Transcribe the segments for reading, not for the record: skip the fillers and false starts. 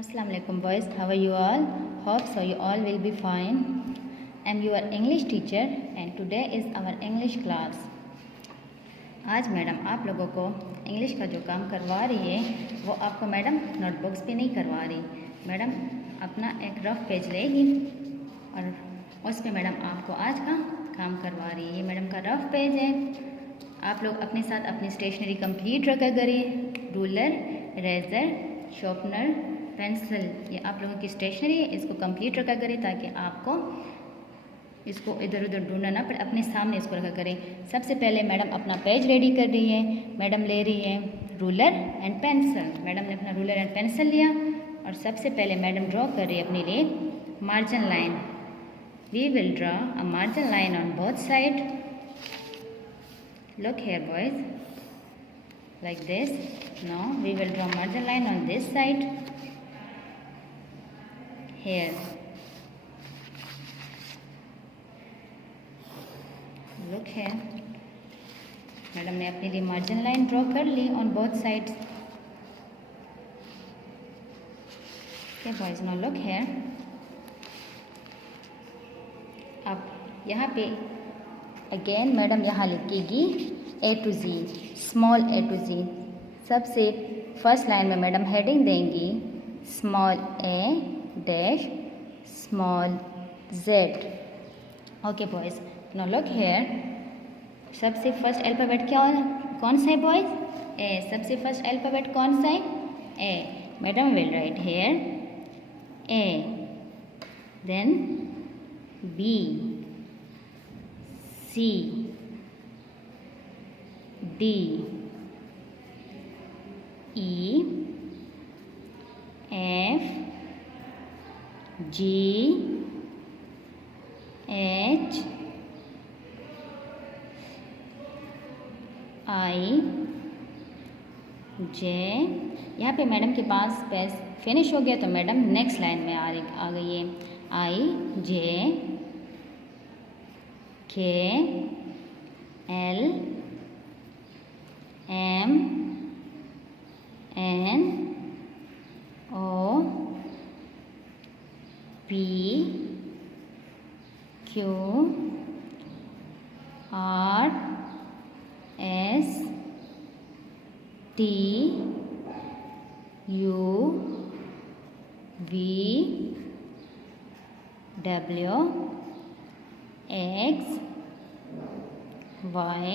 Assalamu alaikum boys, how are you all? Hope so you all will be fine. I am your English teacher and today is our English class. आज madam आप लोगों को English का जो काम करवा रही है वो आपको मैडम नोटबुक्स पे नहीं करवा रही। मैडम अपना एक रफ पेज लेगी और उस पे मैडम आपको आज का काम करवा रही है। ये मैडम का रफ पेज है। आप लोग अपने साथ अपनी स्टेशनरी कंप्लीट रखा करिए। रूलर, इरेजर, शार्पनर, पेंसिल, ये आप लोगों की स्टेशनरी है, इसको कंप्लीट रखा करें ताकि आपको इसको इधर उधर ढूंढना ना पड़े, अपने सामने इसको रखा करें। सबसे पहले मैडम अपना पेज रेडी कर रही है। मैडम ले रही है रूलर एंड पेंसिल। मैडम ने अपना रूलर एंड पेंसिल लिया और सबसे पहले मैडम ड्रॉ कर रही है अपने लिए margin line. We will draw a margin line on both side. Look here boys, like this. Now we will draw margin line on this side. Here. Look here. Madam ने अपने लिए margin line draw कर ली on both sides. Okay boys, now look here. अब यहाँ पे again madam यहाँ लिखेगी A to Z, small A to Z। सबसे फर्स्ट लाइन में मैडम हेडिंग देंगी small A dash small Z। Okay boys, now look here. सबसे first alphabet कौन सा है बॉयज़? A। सबसे फर्स्ट अल्फ़ाबेट कौन सा है? A। Madam will write here A, देन B, C, D, E, F, G, H, I, J। यहाँ पे मैडम के पास पेज फिनिश हो गया तो मैडम नेक्स्ट लाइन में आ गई है I, J, K, L, M, N, O, P, Q, R, S, T, U, V, W, X, Y,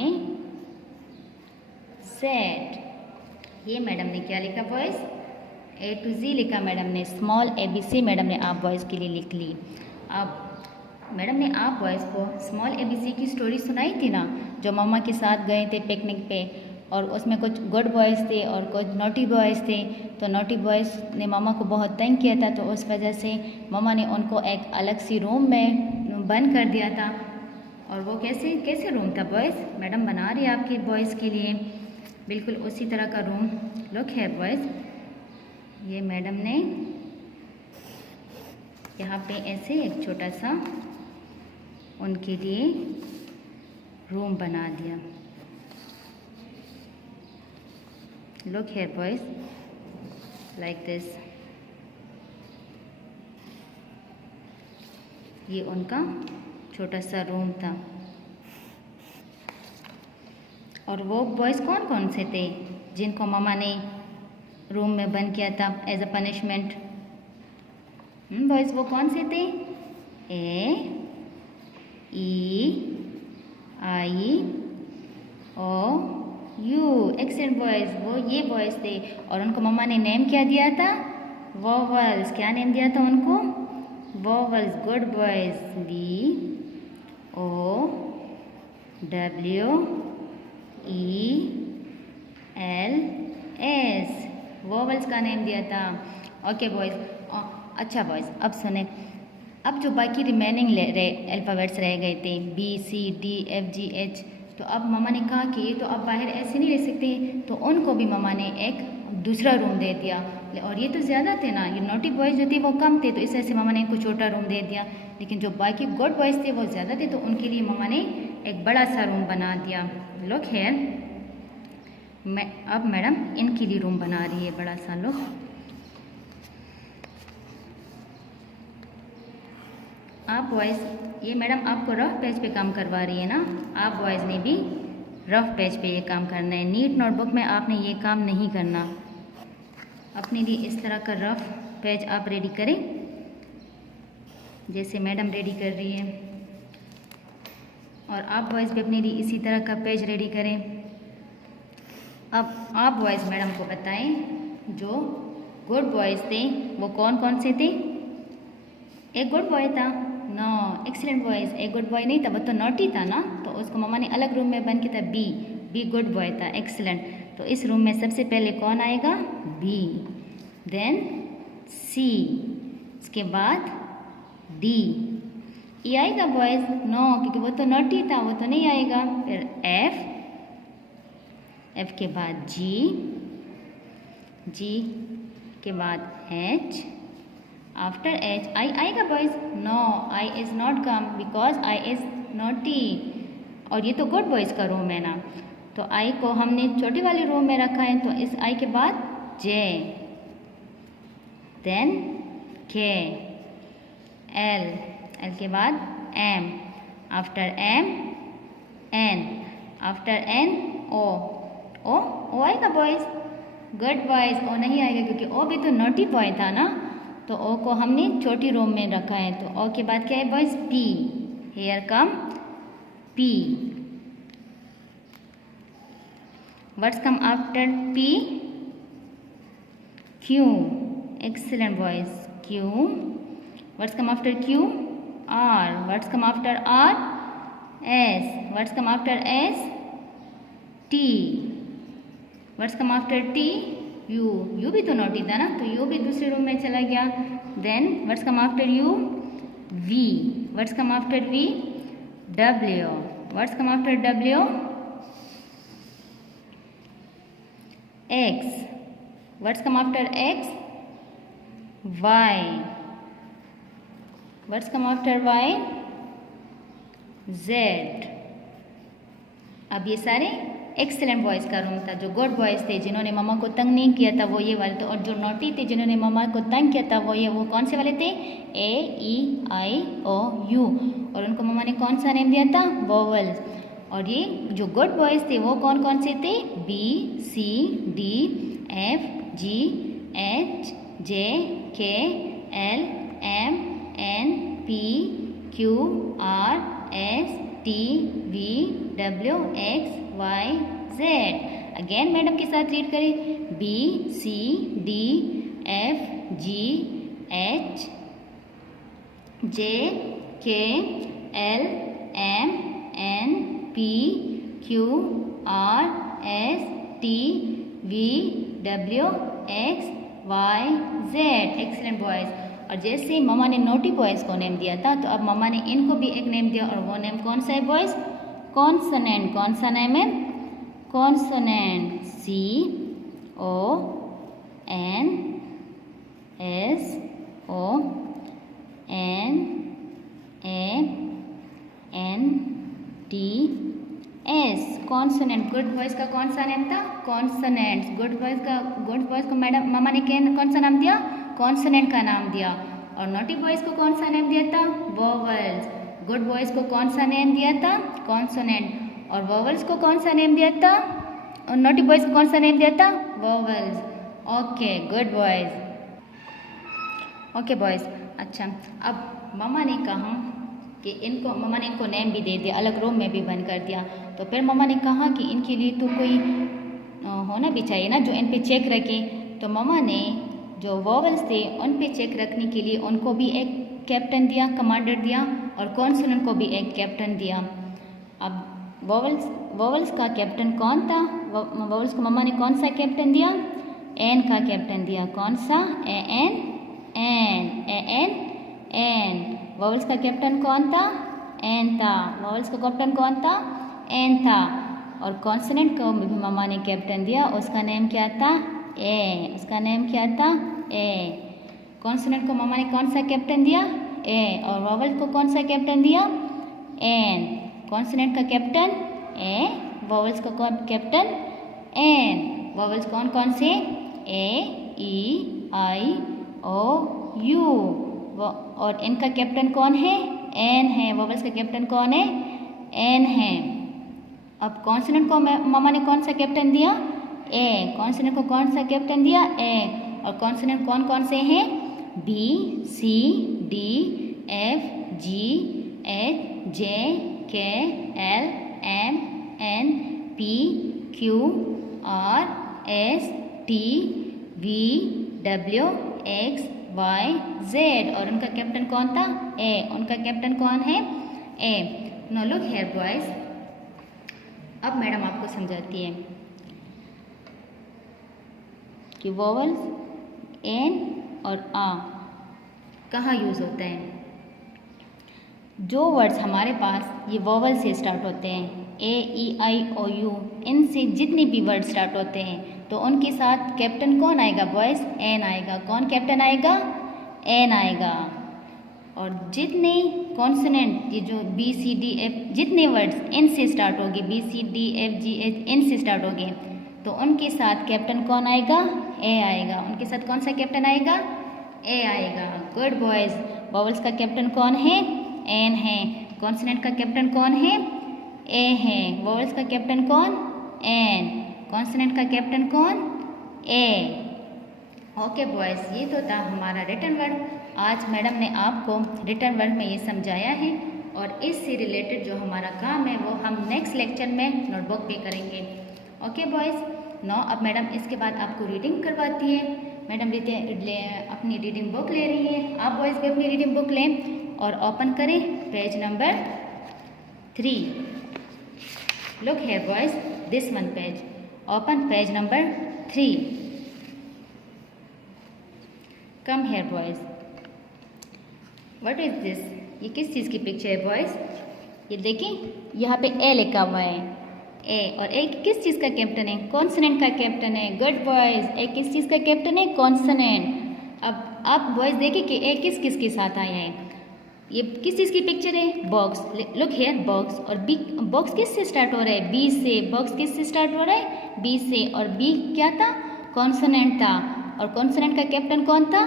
Z। ये मैडम ने क्या लिखा बॉयज़? A to Z लिखा मैडम ने। स्मॉल ABC मैडम ने आप बॉयज़ के लिए लिख ली। अब मैडम ने आप बॉयज़ को स्मॉल ABC की स्टोरी सुनाई थी ना, जो मम्मा के साथ गए थे पिकनिक पे और उसमें कुछ गुड बॉयज़ थे और कुछ नोटी बॉयज़ थे। तो नोटी बॉयज़ ने मम्मा को बहुत तंग किया था, तो उस वजह से मम्मा ने उनको एक अलग सी रूम में बंद कर दिया था। और वो कैसे रूम था बॉयज़? मैडम बना रही है आपके बॉयज़ के लिए बिल्कुल उसी तरह का रूम। लुक हियर बॉयज़, ये मैडम ने यहाँ पे ऐसे एक छोटा सा उनके लिए रूम बना दिया। Look here boys, like this. ये उनका छोटा सा रूम था। और वो बॉयज़ कौन कौन से थे जिनको मामा ने रूम में बंद किया था एज अ पनिशमेंट? बॉयज़ वो कौन से थे? A, E, I, O, U। Excellent boys, वो ये बॉयज़ थे और उनको मम्मा ने नेम क्या दिया था? वोवल्स। क्या नेम दिया था उनको? Vowels. Good boys. B, O, W, E, L, S। Vowels का नेम दिया था। Okay boys. अच्छा बॉयज़, अब सुने। अब जो बाकी रिमेनिंग अल्फ़ाबेट्स रह गए थे B, C, D, F, G, H, तो अब मम्मा ने कहा कि ये तो अब बाहर ऐसे नहीं रह सकते, तो उनको भी मम्मा ने एक दूसरा रूम दे दिया। और ये तो ज़्यादा थे ना, ये नोटी बॉयज़ जो थे वो कम थे, तो इस वजह से मम्मा ने इनको छोटा रूम दे दिया। लेकिन जो बाकी गुड बॉयज़ थे वो ज़्यादा थे, तो उनके लिए मम्मा ने एक बड़ा सा रूम बना दिया। लुक हियर, अब मैडम इनके लिए रूम बना रही है बड़ा सा। लो आप बॉयज़, ये मैडम आपको रफ पेज पे काम करवा रही है ना, आप बॉयज़ ने भी रफ पेज पे ये काम करना है। नीट नोटबुक में आपने ये काम नहीं करना। अपने लिए इस तरह का रफ पेज आप रेडी करें, जैसे मैडम रेडी कर रही है, और आप बॉयज़ भी अपने लिए इसी तरह का पेज रेडी करें। अब आप बॉयज़ मैडम को बताएं, जो गुड बॉयज़ थे वो कौन कौन से थे। एक गुड बॉय था, नो एक्सीलेंट बॉयज़। एक गुड बॉय नहीं था, वो तो नॉटी था ना, तो उसको मम्मा ने अलग रूम में बन के था बी गुड बॉय था, एक्सीलेंट। तो इस रूम में सबसे पहले कौन आएगा, बी, देन सी, इसके बाद डी। ई आएगा बॉयज़, नो, क्योंकि वो तो नॉटी था, वो तो नहीं आएगा। फिर एफ के बाद जी के बाद एच, आफ्टर एच आई आएगा boys, no I is not come because I is naughty, और ये तो गुड बॉयज़ का रूम है ना, तो आई को हमने छोटी वाली रूम में रखा है, तो इस आई के बाद जे, देन के, एल के बाद M, after M N, after N O आएगा बॉयज़, गुड बॉयज़। ओ नहीं आएगा क्योंकि ओ भी तो नॉटी बॉय था ना, तो ओ को हमने छोटी रूम में रखा है, तो ओ के बाद क्या है boys, P, here come P. What's come after P, Q, excellent boys, Q. What's come after Q, R. What's come after R, S. What's come after S, T. What's come after T, U भी तो naughty था ना, तो you भी दूसरे room में चला गया। Then what's come after U, V. What's come after V, W. What's come after W, X. What's come after X, Y. What's come after Y, Z. अब ये सारे एक्सीलेंट बॉयज़ का रूम था। जो गुड बॉयज़ थे, जिन्होंने मम्मा को तंग नहीं किया था, वो ये वाले थे, और जो नॉटी थे, जिन्होंने मम्मा को तंग किया था, वो कौन से वाले थे, A-E-I-O-U, और उनको मम्मा ने कौन सा नेम दिया था, वोवल्स। और ये जो गुड बॉयज़ थे वो कौन कौन से थे, B-C-D-H-J-K-L-M-N-P-Q-R-S-T-V-W-X-Y-Z। अगेन मैडम के साथ रीड करें, B-C-D-F-G-H-L-M-N-P-Q-R-S-T-V-W-X-Y-Z। Excellent boys. और जैसे मम्मा ने नोटी बॉयज़ को नेम दिया था, तो अब मम्मा ने इनको भी एक नेम दिया, और वो नेम कौन सा है बॉयज़, कॉन्सोनेंट। कौन सा नेम है, consonant, C-O-N-S-O-N-A-N-T-S। Consonant. Good boys का कौन सा नेम था, कॉन्सोनेंट्स। गुड बॉयज़ को मैडम मम्मा ने कौन सा नाम दिया, कॉन्सोनेंट का नाम दिया। और नॉटी बॉयज़ को कौन सा नेम दिया था, वोवल्स। गुड बॉयज़ को कौन सा नेम दिया था, कॉन्सोनेंट, और वोवल्स को कौन सा नेम दिया था, और नॉटी बॉयज़ को कौन सा नेम दिया था, vowels. Okay good boys, okay boys. अच्छा, अब मम्मा ने कहा कि मम्मा ने इनको नेम भी दे दिया, अलग रूम में भी बंद कर दिया। तो फिर मम्मा ने कहा कि इनके लिए तो कोई होना भी चाहिए ना जो इन पे चेक रखे। तो मम्मा ने जो वोवल्स थे उन पे चेक रखने के लिए उनको भी एक कैप्टन दिया, कमांडर दिया, और कॉन्सोनेंट को भी एक कैप्टन दिया। अब वोवल्स का कैप्टन कौन था, वोवल्स को मम्मा ने कौन सा कैप्टन दिया, एन का कैप्टन दिया। कौन सा, एन। वोवल्स का कैप्टन कौन था, एन था। वोवल्स का कैप्टन कौन था, एन था। और कॉन्सोनेंट को भी मम्मा ने कैप्टन दिया, उसका नेम क्या था, ए। उसका नेम क्या था, ए। कॉन्सोनेंट को मम्मा ने कौन सा कैप्टन दिया, ए। और वोवल को कौन सा कैप्टन दिया, एन। कॉन्सोनेंट का कैप्टन ए, वोवल्स का कैप्टन एन। वोवल्स कौन कौन से, A-E-I-O-U, और इनका कैप्टन कौन है, एन है। वोवेल्स का कैप्टन कौन है? एन है। अब कॉन्सोनेंट को मामा ने कौन सा कैप्टन दिया? ए। कॉन्सोनेंट को कौन सा कैप्टन दिया? ए। और कॉन्सोनेंट कौन कौन से हैं? B, C, D, F, G, H, J, K, L, M, N, P, Q, R, S, T, V, W, X, Y, Z. और उनका कैप्टन कौन था? ए। उनका कैप्टन कौन है? ए। नाउ लुक हियर बॉयज, अब मैडम आपको समझाती है कि वोवेल्स एन और आ कहाँ यूज़ होते हैं। जो वर्ड्स हमारे पास ये वोवेल से स्टार्ट होते हैं, ए, ई, आई, ओ, यू, इनसे जितने भी वर्ड स्टार्ट होते हैं तो उनके साथ कैप्टन कौन आएगा बॉयज़? एन आएगा। कौन कैप्टन आएगा? एन आएगा। और जितने कॉन्सोनेंट, ये जो बी, सी, डी, एफ, जितने वर्ड्स एन से स्टार्ट होंगे, B, C, D, F, G, H, N से स्टार्ट होंगे तो उनके साथ कैप्टन कौन आएगा? ए आएगा। उनके साथ कौन सा कैप्टन आएगा? ए आएगा। Good boys. वोवेल्स का कैप्टन कौन है? एन है। कॉन्सोनेंट का कैप्टन कौन है? ए है। वोवेल्स का कैप्टन कौन? एन। कॉन्सोनेंट का कैप्टन कौन? ए। ओके बॉयज़, ये तो था हमारा रिटन वर्ड। आज मैडम ने आपको रिटन वर्ड में ये समझाया है और इससे रिलेटेड जो हमारा काम है वो हम नेक्स्ट लेक्चर में नोटबुक पे करेंगे। Okay boys. नाउ अब मैडम इसके बाद आपको रीडिंग करवाती है। मैडम अपनी रीडिंग बुक ले रही है। आप बॉयज़ भी अपनी रीडिंग बुक लें और ओपन करें page number 3। Look here boys, this one page. Open page number 3। Come here boys. What is this? ये किस चीज़ की पिक्चर है बॉयज़? ये देखिए यहाँ पे ए लिखा हुआ है। ए। और ए किस चीज़ का कैप्टन है? कॉन्सोनेंट का कैप्टन है। Good boys. ए किस चीज़ का कैप्टन है? कॉन्सोनेंट। अब आप बॉयज़ देखिए कि ए किस किस के साथ आया है। ये किस चीज़ की पिक्चर है? बॉक्स। Look here box. और बी, बॉक्स किस से स्टार्ट हो रहा है? बी से। बॉक्स किस से स्टार्ट हो रहा है? बी से। और बी क्या था? कॉन्सोनेंट था। और कॉन्सोनेंट का कैप्टन कौन था?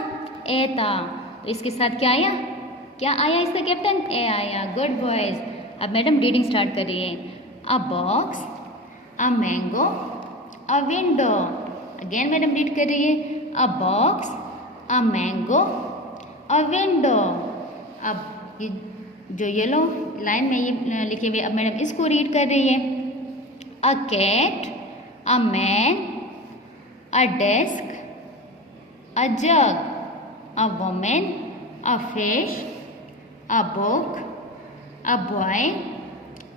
ए था। तो इसके साथ क्या आया? क्या आया इसका कैप्टन? ए आया। Good boys. अब मैडम रीडिंग स्टार्ट कर रही है। अ box, a mango, a window. Again madam read कर रही है। अ box, a mango, a window. अब ये जो येलो लाइन में ये लिखे हुए, अब मैडम इसको रीड कर रही है। A cat, a man, a desk, a jug, a woman, a fish, a book, a boy,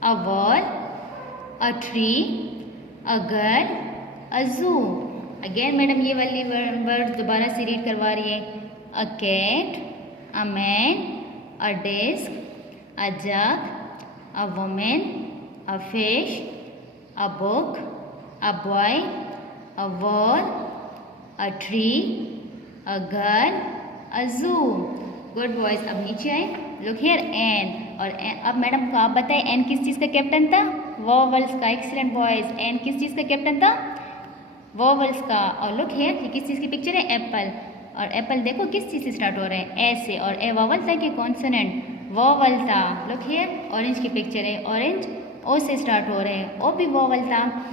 a wall, a tree, a girl, a zoo. Again madam ये वाली वर्ड दोबारा से रीड करवा रही है। A cat, a man, a desk, a jug, a women, a fish, a book, a boy, a wall, a tree, a girl, a zoo. Good boys. अब नीचे आए। Look here an. और अब मैडम को आप बताएं एन किस चीज़ का कैप्टन था? वोवेल्स का। Excellent boys. एन किस चीज़ का कैप्टन था? वोवेल्स का। और लुक हियर ये किस चीज़ की पिक्चर है? एप्पल। और एप्पल देखो किस चीज़ से स्टार्ट हो रहा है? ए से। और ए वोवेल था कि कॉन्सोनेंट? वोवेल था। लुक हियर ऑरेंज की पिक्चर है। ऑरेंज ओ से स्टार्ट हो रहे हैं। ओ भी वोवेल था।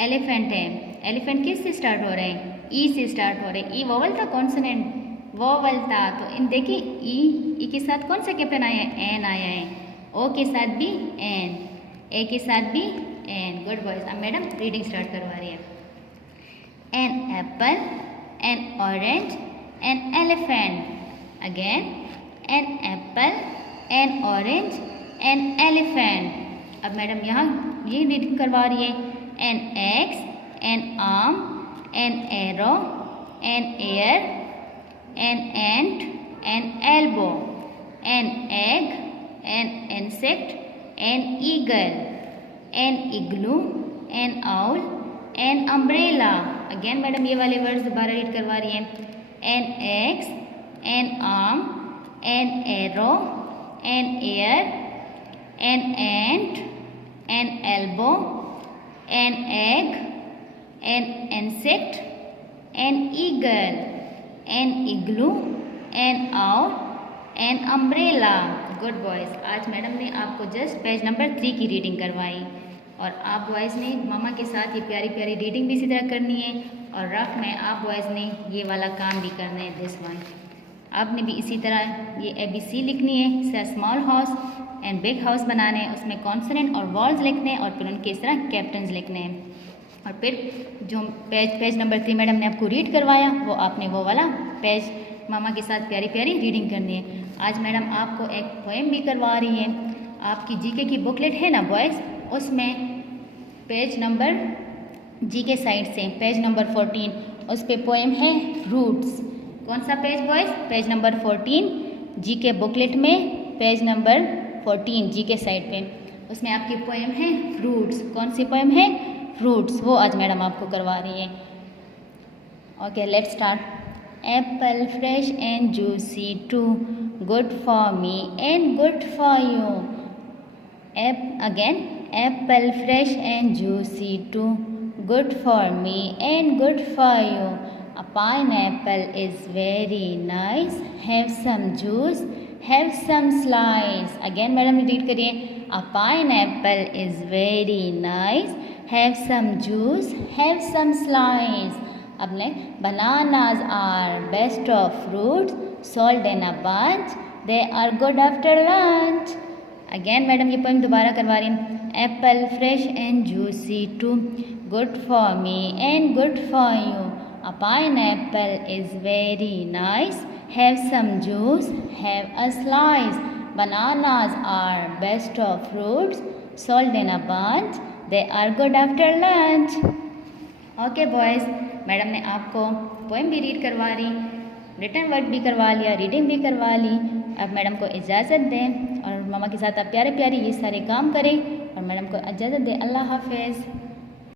एलिफेंट है। एलिफेंट किस से स्टार्ट हो रहे हैं? ई से स्टार्ट हो रहे हैं। ई वोवेल था कॉन्सोनेंट? वोवेल था। तो इन देखिए ई के साथ कौन सा कैप्टन आया है? एन आया है। ओ के साथ भी एन, ए के साथ भी एन। Good boys. अब मैडम रीडिंग स्टार्ट करवा रही है। An apple, an orange, an elephant. Again an apple, an orange, an elephant. अब मैडम यहाँ ये रीडिंग करवा रही है। An axe, an arm, an arrow, an ear, an ant, an elbow, an egg, an insect, an eagle, an igloo, an owl, an umbrella. Again madam ये वाले words दोबारा read करवा रही हैं। an egg, an arm, an arrow, an ear, an ant, an elbow, an egg, an insect, an eagle, an igloo, an owl, an umbrella. Good boys. आज madam ने आपको just page number 3 की reading करवाई और आप boys ने मामा के साथ ये प्यारी प्यारी रीडिंग भी इसी तरह करनी है और रफ में आप बॉयज़ ने ये वाला काम भी करना है, दिस वन। आपने भी इसी तरह ये ABC लिखनी है, इससे small house and big house बनाने हैं, उसमें कॉन्सोनेंट और वर्ड्स लिखने हैं और फिर उनके इस तरह कैप्टन्स लिखने हैं। और फिर जो पेज नंबर 3 मैडम ने आपको रीड करवाया वो आपने वो वाला पेज मामा के साथ प्यारी प्यारी रीडिंग करनी है। आज मैडम आपको एक पोएम भी करवा रही है। आपकी जीके की बुकलेट है ना बॉयज़, उसमें पेज नंबर जीके साइड से पेज नंबर 14 उस पे पोएम है रूट्स। कौन सा page boys? Page number 14 GK booklet में पेज नंबर 14 जीके साइड पे, उसमें आपकी पोएम है रूट्स। कौन सी पोएम है? रूट्स। वो आज मैडम आपको करवा रही है। Okay, let's start. Apple fresh and juicy too, good for me and good for you. Again, apple fresh and juicy too, good for me and good for you. A pineapple is very nice. Have some juice, have some slice. Again madam repeat करिए। A pineapple is very nice. Have some juice, have some slice. अब ले, bananas are best of fruits. Sold in a bunch. They are good after lunch. Again madam ये poem दोबारा करवा रही हूँ। Apple fresh and juicy too, good for me and good for you. A pineapple is very nice, have some juice, have a slice. Bananas are best of fruits, sold in a bunch, they are good after lunch. Okay boys, madam ने आपको poem भी read करवा रही, written word भी करवा लिया, reading भी करवा ली। अब मैडम को इजाज़त दें और मामा के साथ आप प्यारे प्यारे ये सारे काम करें और मैडम को इजाज़त दें। अल्लाह हाफ़िज़।